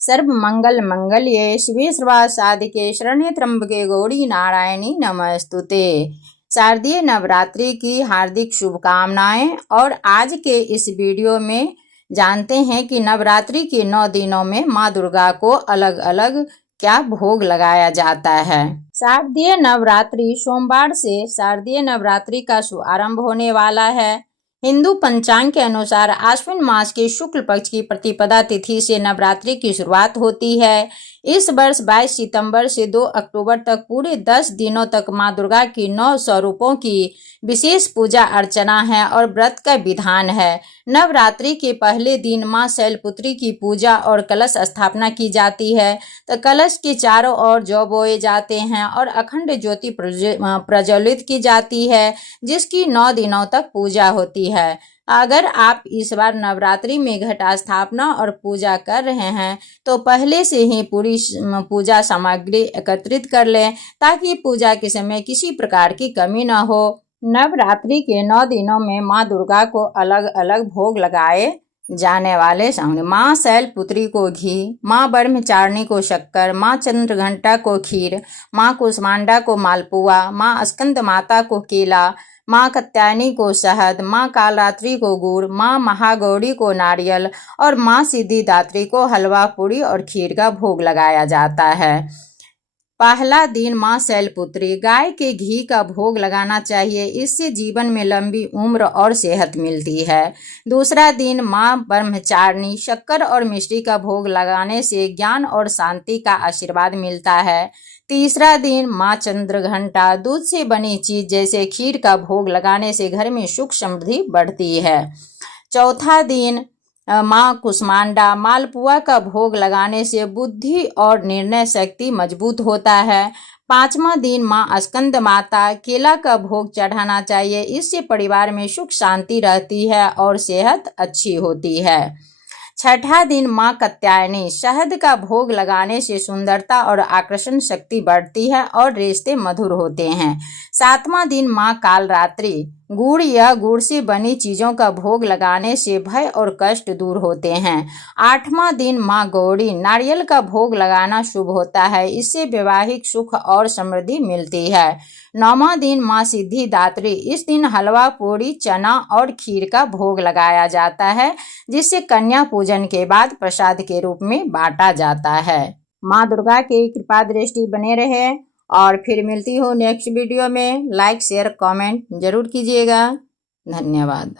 सर्व मंगल मंगल्ये शिवे सर्वार्थ साधिके शरण्ये त्र्यंबके गौरी नारायणी नमस्तुते। शारदीय नवरात्रि की हार्दिक शुभकामनाएं। और आज के इस वीडियो में जानते हैं कि नवरात्रि के 9 दिनों में माँ दुर्गा को अलग अलग क्या भोग लगाया जाता है। शारदीय नवरात्रि सोमवार से शारदीय नवरात्रि का शुभारंभ होने वाला है। हिंदू पंचांग के अनुसार आश्विन मास के शुक्ल पक्ष की प्रतिपदा तिथि से नवरात्रि की शुरुआत होती है। इस वर्ष 22 सितंबर से 2 अक्टूबर तक पूरे 10 दिनों तक मां दुर्गा की 9 स्वरूपों की विशेष पूजा अर्चना है और व्रत का विधान है। नवरात्रि के पहले दिन मां शैलपुत्री की पूजा और कलश स्थापना की जाती है। तो कलश के चारों ओर जौ बोए जाते हैं और अखंड ज्योति प्रज्वलित की जाती है, जिसकी 9 दिनों तक पूजा होती है। अगर आप इस बार नवरात्रि में घटा स्थापना और पूजा कर रहे हैं तो पहले से ही पूरी पूजा सामग्री एकत्रित कर लें, ताकि पूजा के समय किसी प्रकार की कमी न हो। नवरात्रि के 9 दिनों में माँ दुर्गा को अलग अलग भोग लगाए जाने वाले सामने माँ शैलपुत्री को घी, माँ ब्रह्मचारिणी को शक्कर, माँ चंद्रघंटा को खीर, माँ कुष्मांडा को मालपुआ, माँ स्कंद माता को केला, माँ कात्यायनी को शहद, माँ कालरात्रि को गुड़, माँ महागौरी को नारियल और माँ सिद्धिदात्री को हलवा पूरी और खीर का भोग लगाया जाता है। पहला दिन माँ शैलपुत्री गाय के घी का भोग लगाना चाहिए, इससे जीवन में लंबी उम्र और सेहत मिलती है। दूसरा दिन माँ ब्रह्मचारिणी शक्कर और मिश्री का भोग लगाने से ज्ञान और शांति का आशीर्वाद मिलता है। तीसरा दिन माँ चंद्रघंटा दूध से बनी चीज जैसे खीर का भोग लगाने से घर में सुख समृद्धि बढ़ती है। चौथा दिन माँ कुष्मांडा मालपुआ का भोग लगाने से बुद्धि और निर्णय शक्ति मजबूत होता है। पांचवा दिन माँ स्कंद माता केला का भोग चढ़ाना चाहिए, इससे परिवार में सुख शांति रहती है और सेहत अच्छी होती है। छठा दिन माँ कात्यायनी शहद का भोग लगाने से सुंदरता और आकर्षण शक्ति बढ़ती है और रिश्ते मधुर होते हैं। सातवां दिन माँ कालरात्रि गुड़ या गुड़ से बनी चीजों का भोग लगाने से भय और कष्ट दूर होते हैं। आठवां दिन माँ गौरी नारियल का भोग लगाना शुभ होता है, इससे वैवाहिक सुख और समृद्धि मिलती है। नौवां दिन माँ सिद्धिदात्री इस दिन हलवा पूरी चना और खीर का भोग लगाया जाता है, जिसे कन्या पूजन के बाद प्रसाद के रूप में बांटा जाता है। माँ दुर्गा की कृपा दृष्टि बने रहे और फिर मिलती हूँ नेक्स्ट वीडियो में। लाइक शेयर कमेंट जरूर कीजिएगा। धन्यवाद।